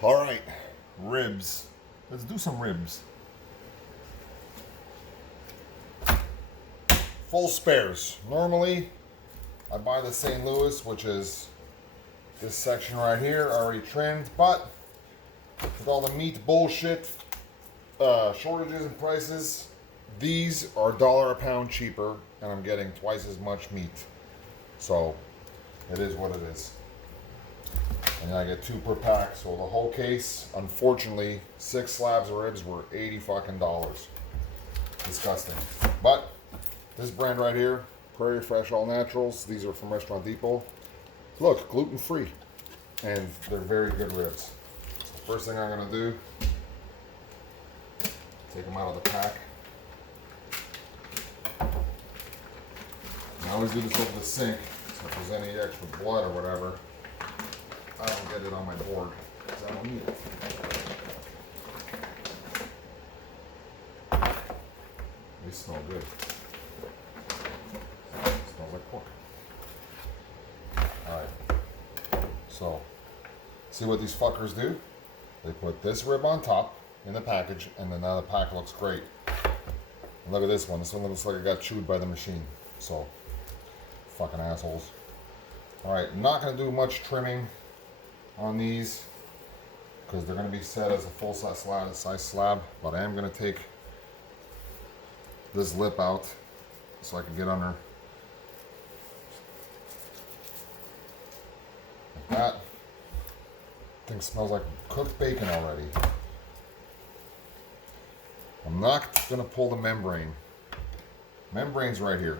All right, ribs. Let's do some ribs. Full spares. Normally, I buy the St. Louis, which is this section right here, already trimmed, but with all the meat bullshit, shortages and prices, these are $1 a pound cheaper, and I'm getting twice as much meat. So, it is what it is. And I get 2 per pack, so the whole case, unfortunately, 6 slabs of ribs were $80 fucking. Disgusting. But this brand right here, Prairie Fresh All Naturals, these are from Restaurant Depot. Look, gluten free, and they're very good ribs. The first thing I'm gonna do, take them out of the pack. I always do this over the sink, so if there's any extra blood or whatever, I don't get it on my board, because I don't need it. They smell good. Smells like pork. Alright. So, see what these fuckers do? They put this rib on top in the package, and then now the pack looks great. And look at this one. This one looks like it got chewed by the machine. So, fucking assholes. Alright, I'm not going to do much trimming on these because they're going to be set as a full size slab, but I am going to take this lip out so I can get under like that. Thing smells like cooked bacon already. I'm not going to pull the membrane. Membrane's right here.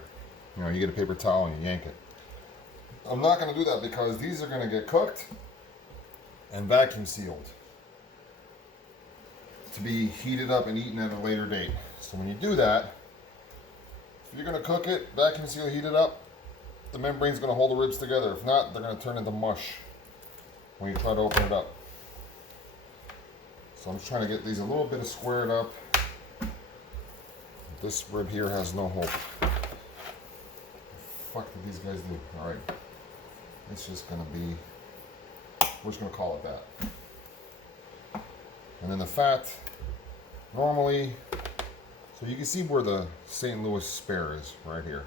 You know, you get a paper towel and you yank it. I'm not going to do that because these are going to get cooked and vacuum sealed to be heated up and eaten at a later date. So when you do that, if you're going to cook it, vacuum seal, heat it up, the membrane's going to hold the ribs together. If not, they're going to turn into mush when you try to open it up. So I'm just trying to get these a little bit squared up. This rib here has no hope. What the fuck did these guys do? Alright. It's just going to be, we're just going to call it that. And then the fat, normally, so you can see where the St. Louis spare is, right here.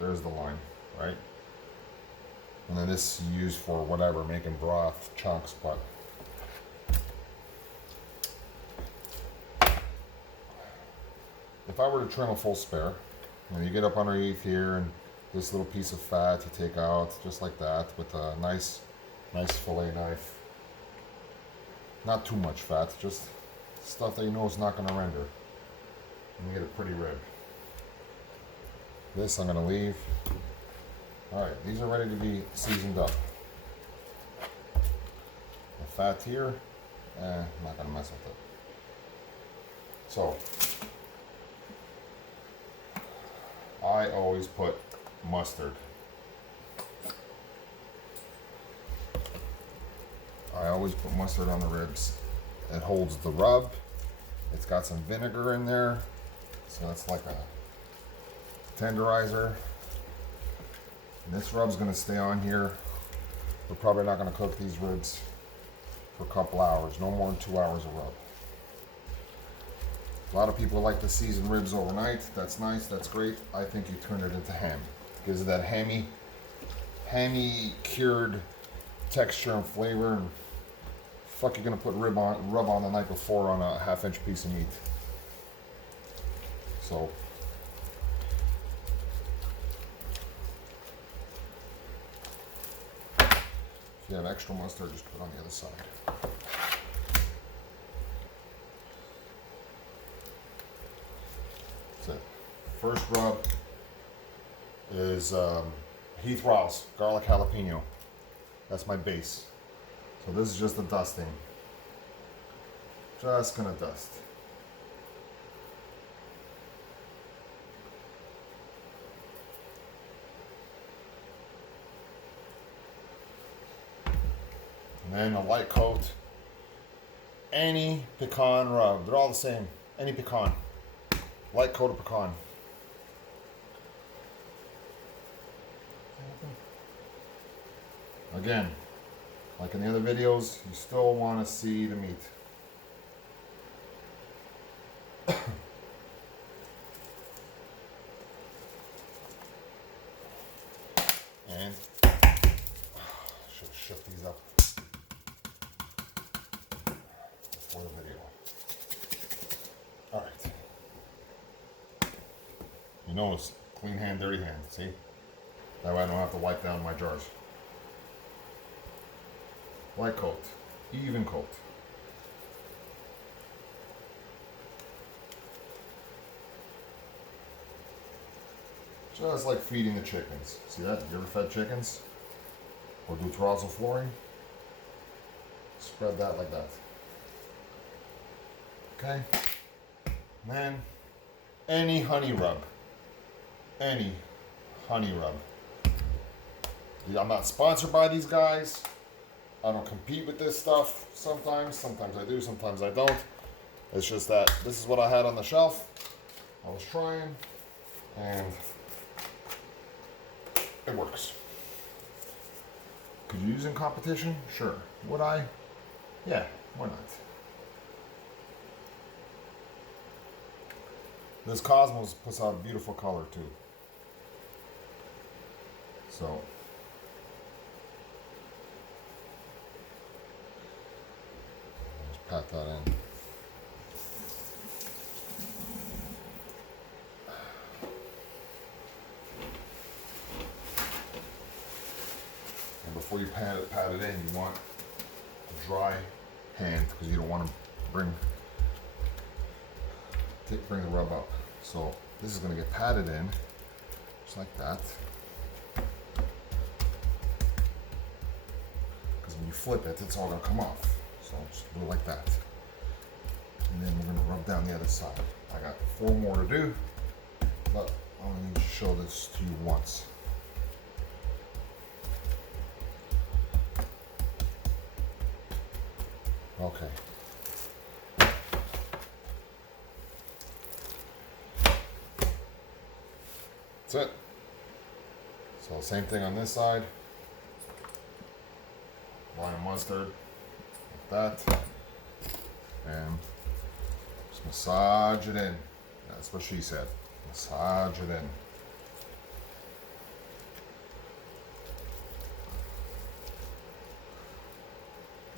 There's the line, right? And then this is used for whatever, making broth, chunks, but if I were to trim a full spare, you get up underneath here and this little piece of fat you take out just like that with a nice fillet knife. Not too much fat, just stuff that you know is not going to render. And you get a pretty rib. This I'm going to leave. Alright, these are ready to be seasoned up. The fat here, I'm not going to mess with it. So, I always put mustard. I always put mustard on the ribs. It holds the rub. It's got some vinegar in there, so it's like a tenderizer. And this rub's going to stay on here. We're probably not going to cook these ribs for a couple hours, no more than 2 hours of rub. A lot of people like to season ribs overnight. That's nice, that's great. I think you turn it into ham. It gives it that hammy cured texture and flavor. And fuck, you're gonna put rub on the night before on a half-inch piece of meat. So if you have extra mustard, just put it on the other side. That's it. First rub is Heath Rouse garlic jalapeno. That's my base. So this is just a dusting. Just gonna dust. And then a light coat. Any pecan rub. They're all the same. Any pecan. Light coat of pecan. Again, Like in the other videos, you still want to see the meat. And should shift these up before the video. All right. You notice, clean hand, dirty hand. See? That way I don't have to wipe down my jars. Light coat, even coat. Just like feeding the chickens. See that? You ever fed chickens? Or do terrazzo flooring? Spread that like that. Okay? And then, any honey rub. Any honey rub. I'm not sponsored by these guys. I don't compete with this stuff sometimes. Sometimes I do, sometimes I don't. It's just that this is what I had on the shelf. I was trying, and it works. Could you use it in competition? Sure. Would I? Yeah, why not? This Cosmos puts out a beautiful color too. So, just pat that in. And before you pat it in, you want a dry hand because you don't want to bring the rub up. So this is going to get patted in, just like that. Because when you flip it, it's all going to come off. So just do it like that. And then we're going to rub down the other side. I got 4 more to do, but I only need to show this to you once. Okay. That's it. So same thing on this side. Line of mustard, like that. And just massage it in. That's what she said. Massage it in.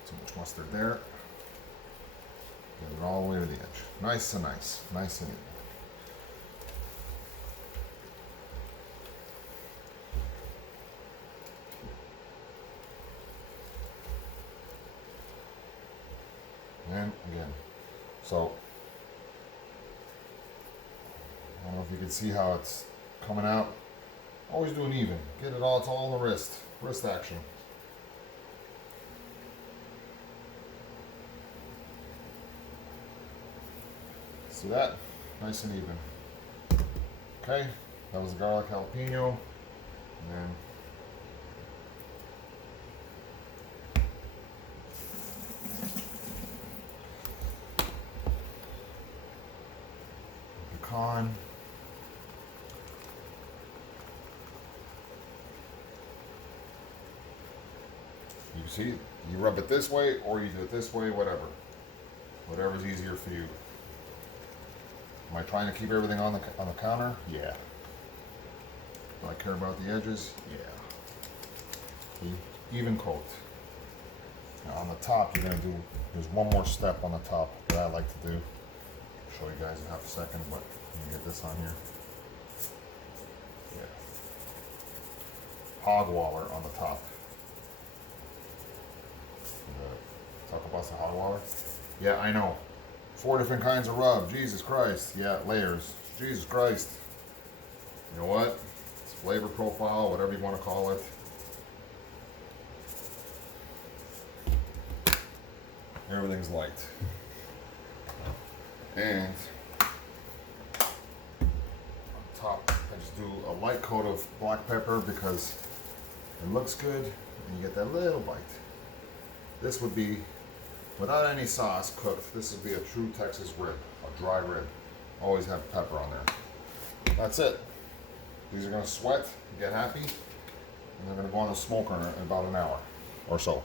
Too much mustard there. Get it all the way to the edge. Nice and nice. Nice and even. And again, so I don't know if you can see how it's coming out. Always do an even. Get it all, it's all the wrist action. See that? Nice and even. Okay, that was the garlic jalapeno. And then pecan. You see, you rub it this way or you do it this way, whatever. Whatever's easier for you. Am I trying to keep everything on the counter? Yeah. Do I care about the edges? Yeah. See? Even coat. Now on the top, you're gonna do. There's one more step on the top that I like to do. I'll show you guys in half a second, but let me get this on here. Yeah. Hog waller on the top. Talk about the hog waller. Yeah, I know. 4 different kinds of rub. Jesus Christ. Yeah, layers. Jesus Christ. You know what? It's flavor profile, whatever you want to call it. Everything's light. And on top, I just do a light coat of black pepper because it looks good and you get that little bite. This would be, without any sauce cooked, this would be a true Texas rib, a dry rib. Always have pepper on there. That's it. These are gonna sweat, get happy, and they're gonna go on the smoker in about an hour or so.